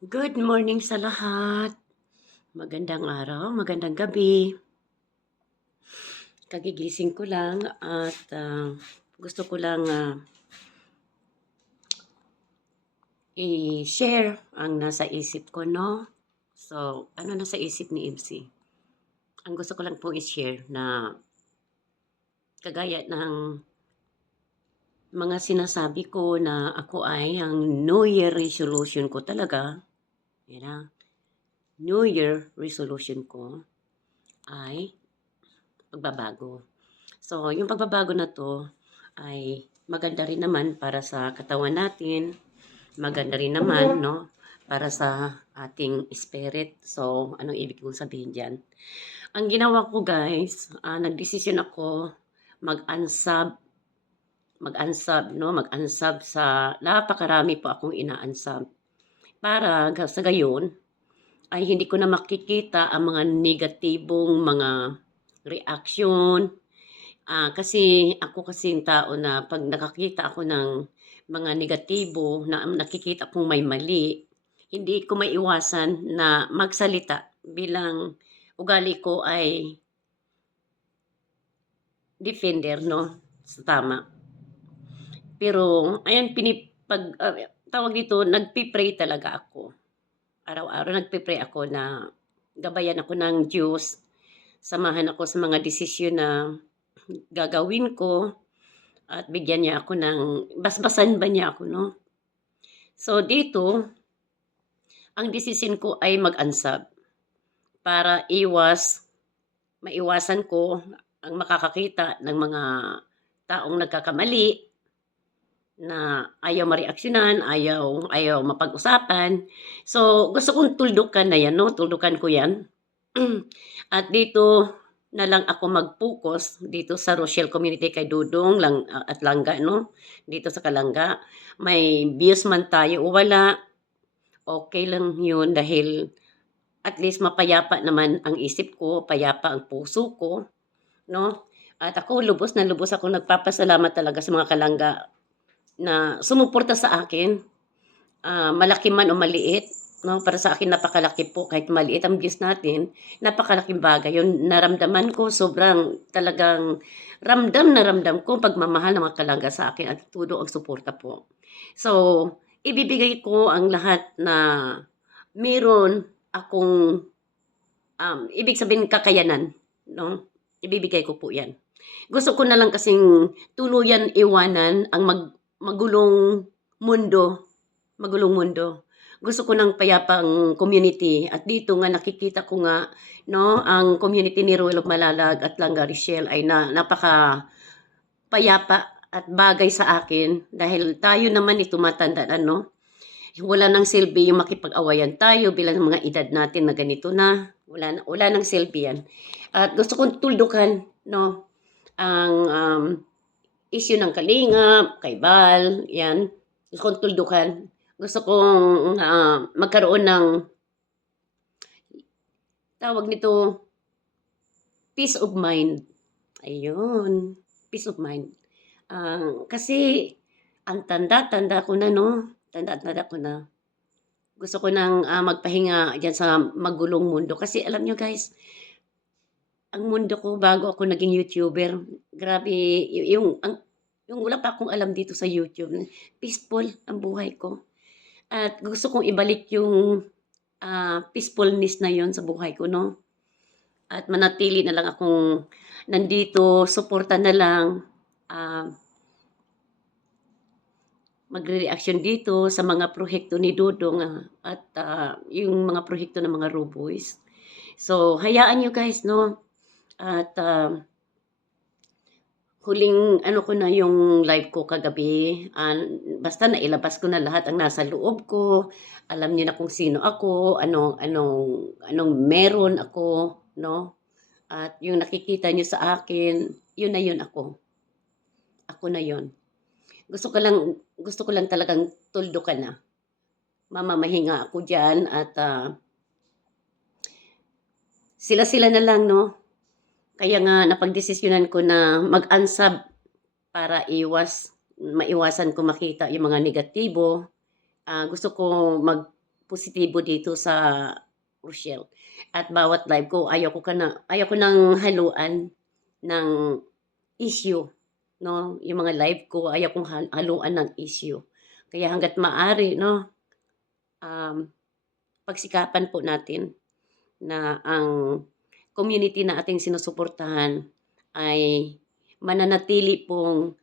Good morning sa lahat. Magandang araw, magandang gabi. Kagigising ko lang at gusto ko lang i-share ang nasa isip ko, no? So, ano nasa isip ni MC? Ang gusto ko lang po i-share na kagaya ng mga sinasabi ko na ako ay ang New Year resolution ko talaga. Yan na. New Year resolution ko ay pagbabago. So, yung pagbabago na to ay maganda rin naman para sa katawan natin, maganda rin naman, no, para sa ating spirit. So, anong ibig kong sabihin diyan? Ang ginawa ko, guys, nagdesisyon ako mag-unsub, mag-unsub sa napakarami po akong ina-unsub. Para sa gayon, ay hindi ko na makikita ang mga negatibong mga reaction. Kasi ako kasing tao na 'pag nakakita ako ng mga negatibo na nakikita kong may mali, hindi ko maiwasan na magsalita bilang ugali ko ay defender 'no, sa tama. Pero ayan tawag dito, nagpe-pray talaga ako. Araw-araw nagpe-pray ako na gabayan ako ng Diyos, samahan ako sa mga desisyon na gagawin ko. At bigyan niya ako ng basbasan ba niya ako 'no. So dito, ang desisyon ko ay mag-unsub para maiwasan ko ang makakakita ng mga taong nagkakamali na ayaw mareaksyonan, ayaw ayaw mapag-usapan. So gusto kong tuldukan na 'yan 'no, tuldukan ko 'yan. At dito na lang ako mag-focus dito sa Rochelle community kay Dudong at Langga 'no, dito sa Kalangga. May views man tayo o wala, okey lang 'yun dahil at least mapayapa naman ang isip ko, payapa ang puso ko 'no. At ako lubos na lubos akong nagpapasalamat talaga sa mga Kalangga na sumuporta sa akin. Malaki man o maliit 'no, para sa akin napakalaki po kahit maliit ang views natin, napakalaking bagay 'yun. Naramdaman ko sobrang talagang ramdam na ramdam ko pagmamahal ng mga Kalangga sa akin at todo ang suporta po. So, ibibigay ko ang lahat na meron akong, ibig sabihin kakayanan 'no, ibibigay ko po 'yan. Gusto ko na lang kasing tuluyan iwanan ang magulong mundo. Magulong mundo. Gusto ko ng payapang community at dito nga nakikita ko nga 'no, ang community ni Ruel of Malalag at Langga Richelle ay payapa at bagay sa akin dahil tayo naman, tumatanda na 'no. Wala ng silbi yung makipag-awayan tayo bilang mga edad natin na ganito na, wala ng silbi 'yan. At gusto kong tuldukan 'no, ang, issue ng Kalingap, kay Bal, 'yan. Gusto kong tuldukan. Gusto kong, magkaroon ng tawag nito, peace of mind. Ayun, peace of mind. Kasi ang tanda-tanda ko na 'no, tanda-tanda ko na. Gusto ko ng, magpahinga diyan sa magulong mundo kasi alam niyo guys, ang mundo ko bago ako naging YouTuber, grabe yung wala pa akong alam dito sa YouTube, peaceful ang buhay ko. At gusto kong ibalik yung, peacefulness na yon sa buhay ko 'no. At manatili na lang akong nandito, suporta na lang, ah, magrereaksyon dito sa mga proyekto ni Dudong, at, yung mga proyekto ng mga Raw Boys. So, hayaan niyo guys 'no, at, huling ano ko na yung live ko kagabi, basta nailabas ko na lahat ang nasa loob ko. Alam niyo na kung sino ako, anong meron ako 'no, at yung nakikita niyo sa akin, yun ako. Ako na yun. Gusto ko lang talagang tuldukan na. Mamamahinga ako diyan at, sila-sila na lang 'no. Kaya nga napagdesisyonan ko na mag-unsub para maiwasan ko makita yung mga negatibo. Gusto ko positibo dito sa Rochelle. At bawat live ko ayaw ko ng haluan ng issue, 'no, yung mga live ko ayaw kong haluan ng issue. Kaya hangga't maaari 'no, um, pagsikapan po natin na ang community na ating sinusuportahan ay mananatili pong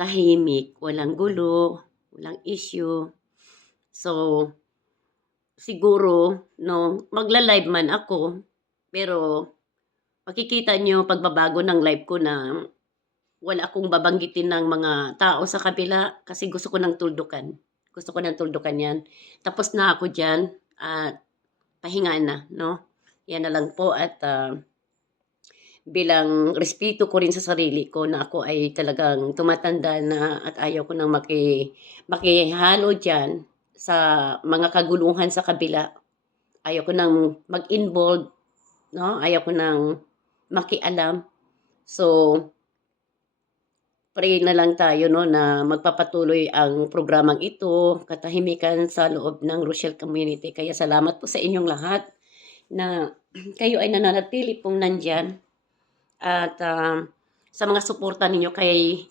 tahimik, walang gulo, walang issue. So, siguro 'no, magla-live man ako, pero makikita niyo pagbabago ng live ko na wala akong babanggitin ng mga tao sa kabila kasi gusto ko ng tuldukan. Gusto ko ng tuldukan 'yan. Tapos na ako diyan at pahinga na 'no. 'Yan na lang po at, bilang respeto ko rin sa sarili ko na ako ay talagang tumatanda na at ayaw ko ng makihalo diyan sa mga kaguluhan sa kabila. Ayaw ko ng mag-involve 'no, ayaw ko ng makialam. So, pray na lang tayo 'no na magpapatuloy ang programang ito, katahimikan sa loob ng Rochelle Community. Kaya salamat po sa inyong lahat na kayo ay nananatili pong nandiyan at, sa mga suporta ninyo kay,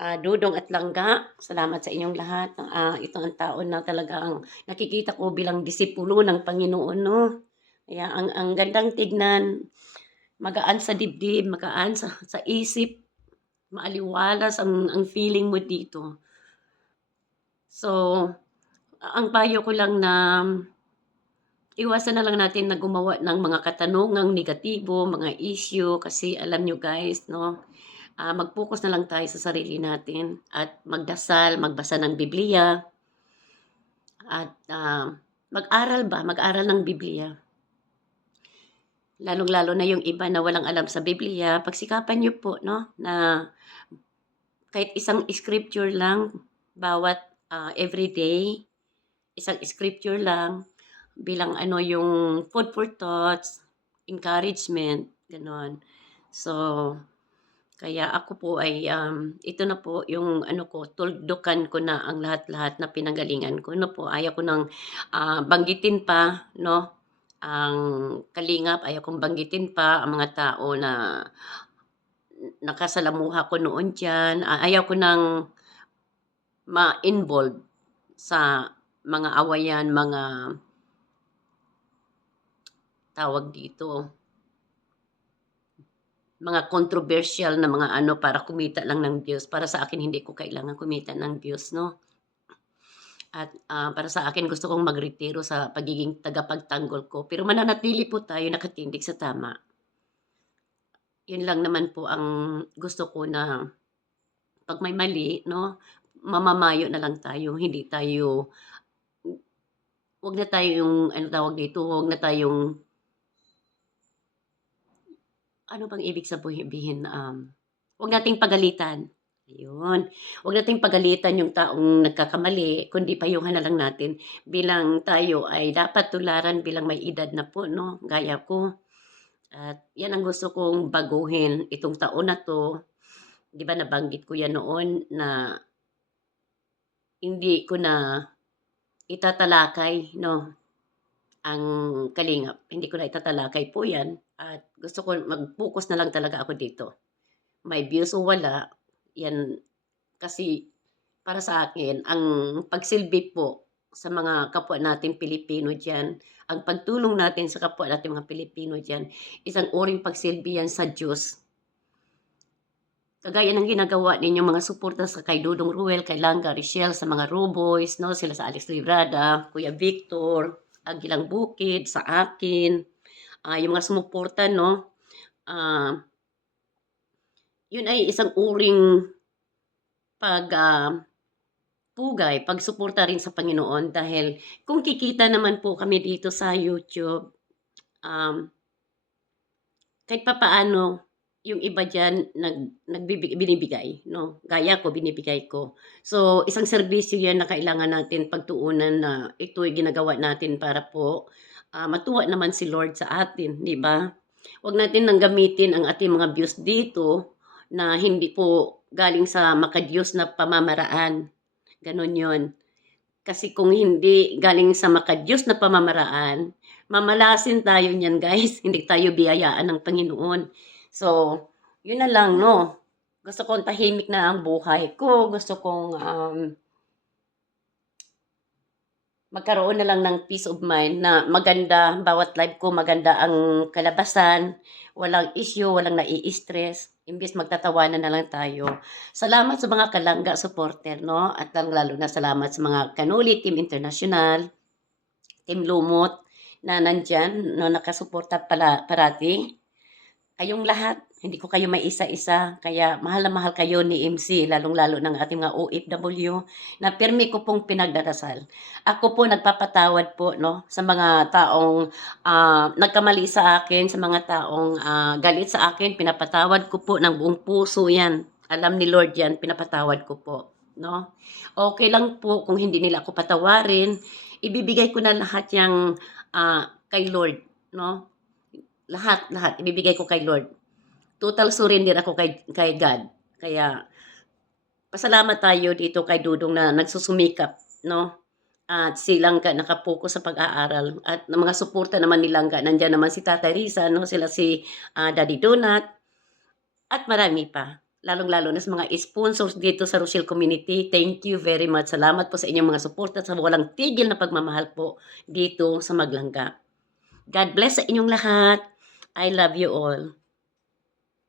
Dudong at Langga, salamat sa inyong lahat. Ito ang taon na talagang nakikita ko bilang disipulo ng Panginoon 'no. Kaya ang gandang tignan, magaan sa dibdib, magaan sa isip, maaliwalas ang feeling mo dito. So, ang payo ko lang na iwasan na lang natin na gumawa ng mga katanungang negatibo, mga issue kasi alam nyo guys 'no, mag-focus na lang tayo sa sarili natin at magdasal, magbasa ng Biblia at, mag-aral ng Biblia. Lalong-lalo na yung iba na walang alam sa Biblia, pagsikapan niyo po 'no, na kahit isang scripture lang bawat, everyday, isang scripture lang bilang ano yung food for thoughts, encouragement, gano'n. So, kaya ako po ay, ito na po yung ano ko, tuldukan ko na ang lahat-lahat na pinanggalingan ko, ano po. Ayaw ko ng, banggitin pa 'no, ang kalingap, ayaw kong banggitin pa ang mga tao na nakasalamuha ko noon diyan. Ayaw ko ng ma-involve sa mga awayan, mga tawag dito, mga controversial na mga ano para kumita lang ng views. Para sa akin hindi ko kailangan kumita ng views 'no. At, para sa akin gusto kong magretiro sa pagiging tagapagtanggol ko, pero mananatili po tayo nakatindig sa tama. 'Yun lang naman po ang gusto ko na 'pag may mali 'no, mamamayo na lang tayo, hindi tayo 'wag na tayong ano tawag dito, 'wag na tayong ano bang ibig sabihin, 'wag nating pagalitan, ayun. 'Wag nating pagalitan yung taong nagkakamali, kundi payuhan na lang natin bilang tayo ay dapat tularan bilang may edad na po 'no, gaya ko. At 'yan ang gusto kong baguhin itong taon na 'to. 'Di ba nabanggit ko 'yan noon na hindi ko na itatalakay 'no, ang kalingap. Hindi ko na itatalakay po 'yan at gusto ko mag-focus na lang talaga ako dito. May views o wala, 'yan kasi para sa akin ang pagsilbi po sa mga kapwa nating Pilipino diyan, ang pagtulong natin sa kapwa nating mga Pilipino diyan, isang uring pagsilbi 'yan sa Diyos. Kagaya ng ginagawa ninyong mga suporta sa kay Dudong Ruel, kay Langga, Richelle, sa mga Raw Boys 'no, sila sa Alex Librada, Kuya Victor, Aguilang Bukid, sa akin, yung mga sumuporta 'no, ah, yun ay isang uring pag, pugay, pagsuporta rin sa Panginoon dahil kung kikita naman po kami dito sa YouTube, um, kahit papaano yung iba diyan binibigay 'no, gaya ko binibigay ko. So, isang serbisyo 'yan na kailangan natin pagtuunan na ito'y ginagawa natin para po, matuwa naman si Lord sa atin, 'di ba? Huwag natin nang gamitin ang ating mga views dito na hindi po galing sa maka-Diyos na pamamaraan, gano'n 'yon. Kasi kung hindi galing sa makadiyos na pamamaraan, mamalasin tayo niyan guys, hindi tayo biyayaan ng Panginoon. So, yun na lang 'no. Gusto kong tahimik na ang buhay ko, gusto kong, magkaroon na lang ng peace of mind na maganda bawat life ko, maganda ang kalabasan, walang issue, walang nai-stress, imbes magtatawanan na lang tayo. Salamat sa mga kalangga supporter 'no, at lalong-lalo na salamat sa mga Kanuli Team International, Team Lumot na nandiyan 'no, nakasuporta parati. Kayong lahat, hindi ko kayo maisa-isa, kaya mahal na mahal kayo ni MC, lalong-lalo ng ating mga OFW na pirmi ko pong pinagdarasal. Ako po nagpapatawad po 'no, sa mga taong, nagkamali sa akin, sa mga taong, galit sa akin, pinapatawad ko po ng buong puso 'yan. Alam ni Lord 'yan, pinapatawad ko po 'no. Okey lang po kung hindi nila ako patawarin, ibibigay ko na lahat 'yang, kay Lord 'no. Lahat, lahat ibibigay ko kay Lord. Total surrender ako kay God. Kaya pasalamat tayo dito kay Dudong na nagsusumikap 'no, at si Langga naka-focus sa pag-aaral at ng mga suporta naman ni Langga nandiyan naman si Tatay Rizza 'no, sila si, Daddy Donut at marami pa. Lalong-lalo na sa mga sponsors dito sa Rochelle Community, thank you very much. Salamat po sa inyong mga suporta sa walang tigil na pagmamahal po dito sa Maglangga. God bless sa inyong lahat. I love you all.